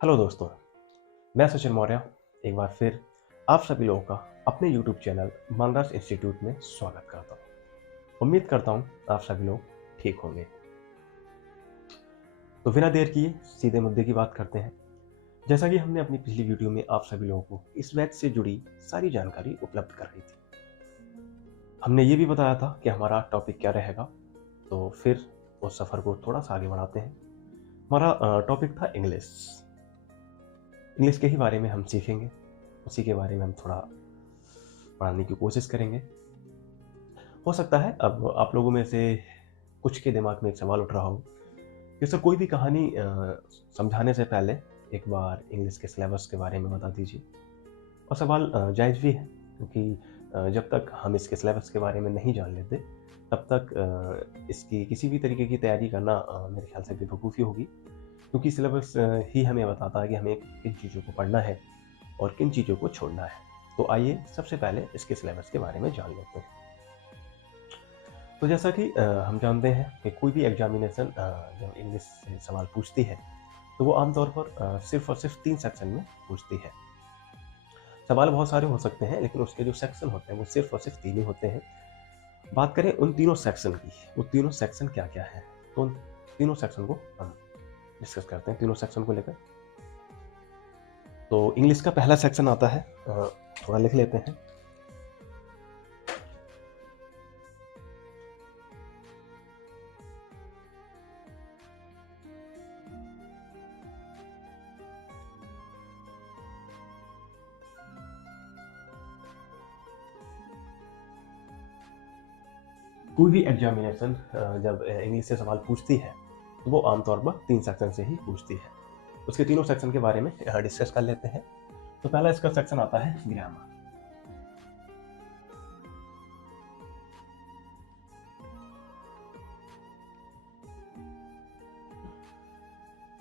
Hello दोस्तों, मैं सचिन मौर्य एक बार फिर आप सभी लोगों का अपने YouTube चैनल मानराज इंस्टीट्यूट में स्वागत करता हूँ। उम्मीद करता हूँ आप सभी लोग ठीक होंगे। तो बिना देर किए सीधे मुद्दे की बात करते हैं। जैसा कि हमने अपनी पिछली वीडियो में आप सभी लोगों को इस बैच से जुड़ी सारी जानकारी उपलब्ध कराई थी। हमने ये भी बताया था कि हमारा टॉपिक क्या रहेगा, तो फिर उस सफ़र को थोड़ा सा आगे बढ़ाते हैं। हमारा टॉपिक था इंग्लिश। इंग्लिश के ही बारे में हम सीखेंगे, उसी के बारे में हम थोड़ा पढ़ाने की कोशिश करेंगे। हो सकता है अब आप लोगों में से कुछ के दिमाग में एक सवाल उठ रहा हो कि सर कोई भी कहानी समझाने से पहले एक बार इंग्लिश के सिलेबस के बारे में बता दीजिए। और सवाल जायज़ भी है, क्योंकि जब तक हम इसके सिलेबस के बारे में नहीं जान लेते तब तक इसकी किसी भी तरीके की तैयारी करना मेरे ख्याल से बेवकूफ़ी होगी, क्योंकि सिलेबस ही हमें बताता है कि हमें किन चीज़ों को पढ़ना है और किन चीज़ों को छोड़ना है। तो आइए सबसे पहले इसके सिलेबस के बारे में जान लेते हैं। तो जैसा कि हम जानते हैं कि कोई भी एग्जामिनेशन जब इंग्लिश से सवाल पूछती है तो वो आमतौर पर सिर्फ और सिर्फ 3 सेक्शन में पूछती है। सवाल बहुत सारे हो सकते हैं, लेकिन उसके जो सेक्शन होते हैं वो सिर्फ और सिर्फ 3 ही होते हैं। बात करें उन तीनों सेक्शन की, वो तीनों सेक्शन क्या-क्या हैं? तो उन तीनों सेक्शन को हम डिस्कस करते हैं, तीनों सेक्शन को लेकर। तो इंग्लिश का पहला सेक्शन आता है, थोड़ा लिख लेते हैं। कोई भी एग्जामिनेशन जब इंग्लिश से सवाल पूछती है तो वो आमतौर पर 3 सेक्शन से ही पूछती है। उसके तीनों सेक्शन के बारे में डिस्कस कर लेते हैं। तो पहला इसका सेक्शन आता है ग्रामर।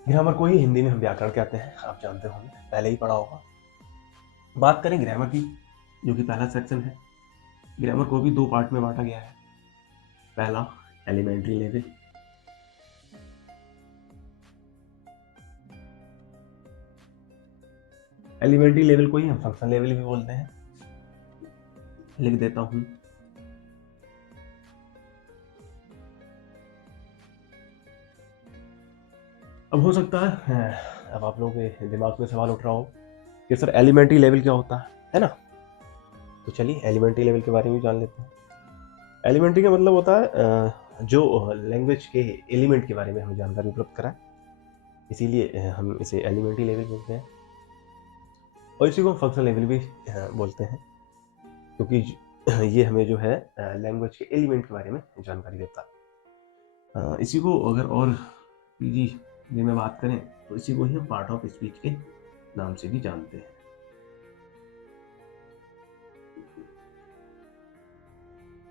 ग्रामर को ही हिंदी में हम व्याकरण कहते हैं, आप जानते होंगे, पहले ही पढ़ा होगा। बात करें ग्रामर की, जो कि पहला सेक्शन है। ग्रामर को भी 2 पार्ट में बांटा गया है। पहला एलिमेंट्री लेवल, एलिमेंट्री लेवल को ही हम फंक्शन लेवल भी बोलते हैं। लिख देता हूं। अब हो सकता है अब आप लोगों के दिमाग में सवाल उठ रहा हो कि सर एलिमेंट्री लेवल क्या होता है ना? तो चलिए एलिमेंट्री लेवल के बारे में जान लेते हैं। एलिमेंट्री का मतलब होता है जो लैंग्वेज के एलिमेंट के बारे में हमें जानकारी उपलब्ध कराए, इसीलिए हम इसे एलिमेंट्री लेवल बोलते हैं। और इसी को हम फंक्शन लेवल भी बोलते हैं, क्योंकि ये हमें जो है लैंग्वेज के एलिमेंट के बारे में जानकारी देता है। इसी को अगर और पीजी वे में बात करें तो इसी को ही हम पार्ट ऑफ स्पीच के नाम से भी जानते हैं।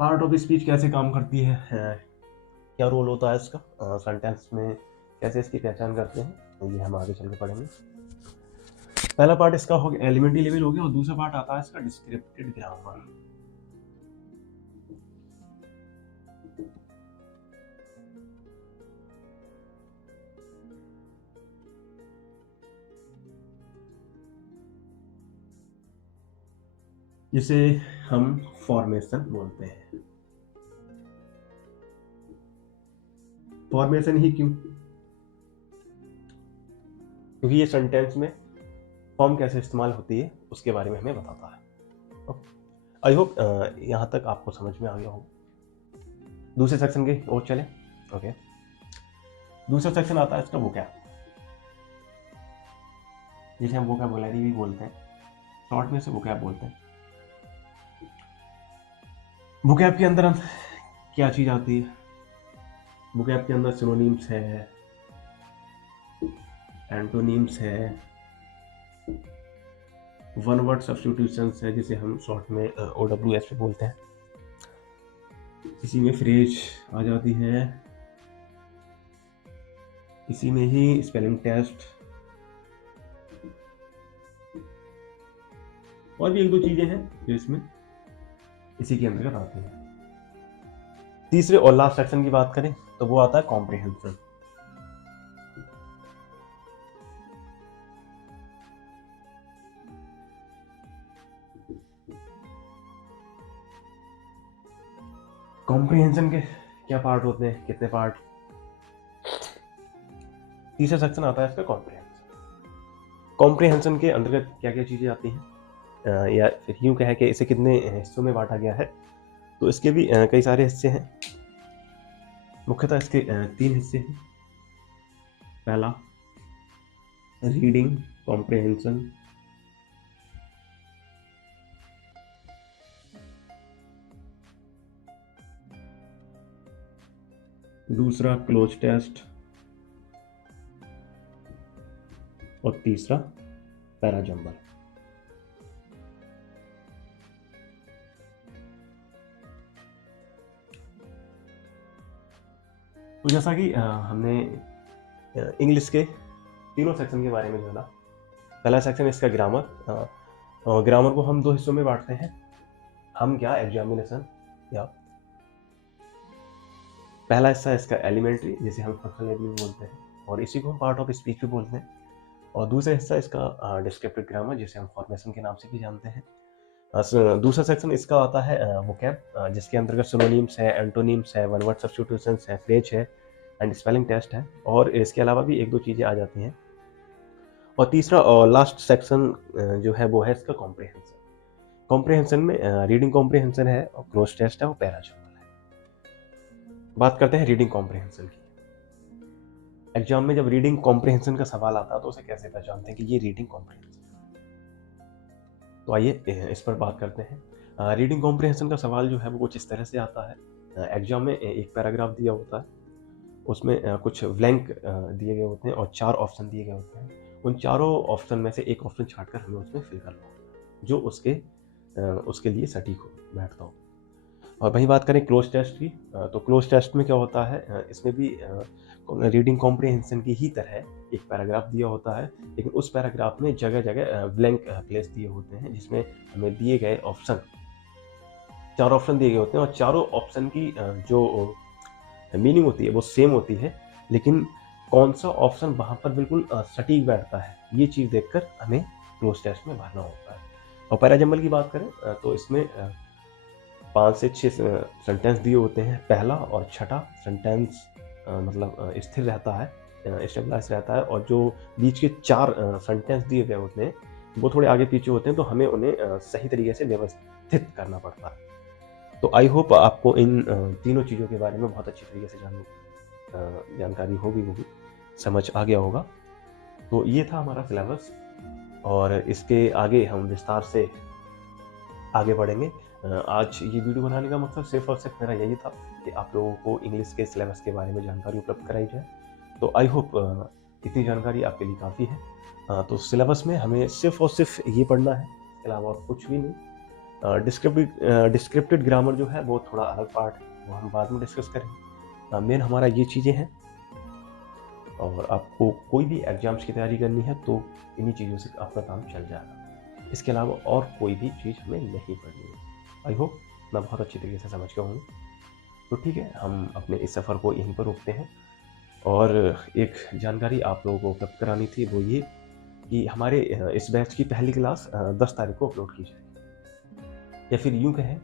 पार्ट ऑफ स्पीच कैसे काम करती है, क्या रोल होता है इसका सेंटेंस में, कैसे इसकी पहचान करते हैं, तो ये हम आगे चल के पढ़ेंगे। पहला पार्ट इसका हो गया एलिमेंट्री लेवल हो गया, और दूसरा पार्ट आता है इसका डिस्क्रिप्टिव ग्रामर। जिसे हम फॉर्मेशन बोलते हैं। फॉर्मेशन ही क्यों? क्योंकि ये सेंटेंस में फॉर्म कैसे इस्तेमाल होती है उसके बारे में हमें बताता है। आई होप यहाँ तक आपको समझ में आ गया हो। दूसरे सेक्शन के और चले। ओके, दूसरा सेक्शन आता है इसका वोकैब, जिसे हम वोकैबुलरी भी बोलते हैं, शॉर्ट में से वोकैब बोलते हैं। वोकैब के अंदर क्या चीज आती है? वोकैब के अंदर सिनोनिम्स है, एंटोनिम्स है, वन वर्ड सब्स्टिट्यूशंस है, जिसे हम शॉर्ट में OWS पे बोलते हैं। इसी में फ्रेज आ जाती है, इसी में ही स्पेलिंग टेस्ट, और भी एक दो चीजें हैं जो इसमें इसी के अंतर्गत आती हैं। तीसरे और लास्ट सेक्शन की बात करें तो वो आता है कॉम्प्रिहेंशन। कॉम्प्रिहेंशन के क्या पार्ट होते हैं, कितने पार्ट? तीसरा सेक्शन आता है इसका कॉम्प्रिहेंशन। कॉम्प्रिहेंशन के अंतर्गत क्या क्या चीज़ें आती हैं, या फिर यूँ कहें कि इसे कितने हिस्सों में बांटा गया है, तो इसके भी कई सारे हिस्से हैं। मुख्यतः इसके 3 हिस्से हैं। पहला रीडिंग कॉम्प्रिहेंशन, दूसरा क्लोज टेस्ट और तीसरा पैराजम्बल। तो जैसा कि हमने इंग्लिश के तीनों सेक्शन के बारे में जाना। पहला सेक्शन इसका ग्रामर। ग्रामर को हम 2 हिस्सों में बांटते हैं। हम क्या, एग्जामिनेशन, या पहला हिस्सा इसका एलिमेंट्री, जिसे हम फंक्शनल लेवल भी बोलते हैं, और इसी को हम पार्ट ऑफ स्पीच भी बोलते हैं। और दूसरा हिस्सा इसका डिस्क्रिप्टिव ग्रामर, जिसे हम फॉर्मेशन के नाम से भी जानते हैं। दूसरा सेक्शन इसका आता है वोकैब, जिसके अंतर्गत सिनोनिम्स है, एंटोनिम्स है, वन वर्ड सब्स्टिट्यूशंस है, फ्रेज है एंड स्पेलिंग टेस्ट है, और इसके अलावा भी 1-2 चीज़ें आ जाती हैं। और तीसरा और लास्ट सेक्शन जो है वो है इसका कॉम्प्रिहेंशन। कॉम्प्रिहेंशन में रीडिंग कॉम्प्रिहेंशन है, और क्लोज टेस्ट है, और पैराजम्बल है। बात करते हैं रीडिंग कॉम्प्रिहेंशन की। एग्जाम में जब रीडिंग कॉम्प्रिहेंशन का सवाल आता है तो उसे कैसे पहचानते हैं कि ये रीडिंग कॉम्प्रिहेंशन है? तो आइए इस पर बात करते हैं। रीडिंग कॉम्प्रिहेंशन का सवाल जो है वो कुछ इस तरह से आता है। एग्जाम में एक पैराग्राफ दिया होता है, उसमें कुछ ब्लैंक दिए गए होते हैं और 4 ऑप्शन दिए गए होते हैं। उन चारों ऑप्शन में से एक ऑप्शन छांटकर हमें उसमें फिल करना होता है जो उसके लिए सटीक हो, बैठता हो। और वही बात करें क्लोज टेस्ट की, तो क्लोज टेस्ट में क्या होता है, इसमें भी रीडिंग कॉम्प्रिहेंशन की ही तरह एक पैराग्राफ दिया होता है, लेकिन उस पैराग्राफ में जगह जगह ब्लैंक प्लेस दिए होते हैं, जिसमें हमें दिए गए ऑप्शन, 4 ऑप्शन दिए गए होते हैं, और चारों ऑप्शन की जो मीनिंग होती है वो सेम होती है, लेकिन कौन सा ऑप्शन वहाँ पर बिल्कुल सटीक बैठता है, ये चीज़ देखकर हमें क्लोज टेस्ट में भरना होता है। और पैराजम्बल की बात करें तो इसमें 5 से 6 सेंटेंस दिए होते हैं। पहला और छठा सेंटेंस मतलब स्थिर रहता है, स्टेबलाइज रहता है, और जो बीच के 4 सेंटेंस दिए गए होते हैं वो थोड़े आगे पीछे होते हैं, तो हमें उन्हें सही तरीके से व्यवस्थित करना पड़ता है। तो आई होप आपको इन तीनों चीज़ों के बारे में बहुत अच्छी तरीके से जानकारी होगी, समझ आ गया होगा। तो ये था हमारा सिलेबस, और इसके आगे हम विस्तार से आगे बढ़ेंगे। आज ये वीडियो बनाने का मकसद सिर्फ और सिर्फ मेरा यही था कि आप लोगों को इंग्लिश के सिलेबस के बारे में जानकारी उपलब्ध कराई जाए। तो आई होप इतनी जानकारी आपके लिए काफ़ी है। तो सिलेबस में हमें सिर्फ और सिर्फ ये पढ़ना है, इसके अलावा और कुछ भी नहीं। डिस्क्रिप्टिव ग्रामर जो है वो थोड़ा अलग पार्ट है, वो हम बाद में डिस्कस करेंगे। मेन हमारा ये चीज़ें हैं, और आपको कोई भी एग्जाम्स की तैयारी करनी है तो इन्हीं चीज़ों से आपका काम चल जाएगा। इसके अलावा और कोई भी चीज़ हमें नहीं पढ़नी है। आई होप मैं बहुत अच्छी तरीके से समझ गया हूँ। तो ठीक है, हम अपने इस सफ़र को यहीं पर रोकते हैं, और एक जानकारी आप लोगों को उपलब्ध करानी थी, वो ये कि हमारे इस बैच की पहली क्लास 10 तारीख को अपलोड की जाएगी, या फिर यूँ कहें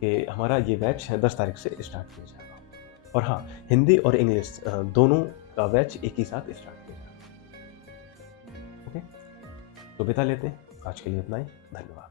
कि हमारा ये बैच 10 तारीख से स्टार्ट किया जाएगा। और हाँ, हिंदी और इंग्लिश दोनों का बैच एक ही साथ स्टार्ट किया जाएगा। ओके, तो बिता लेते हैं आज के लिए इतना ही। धन्यवाद।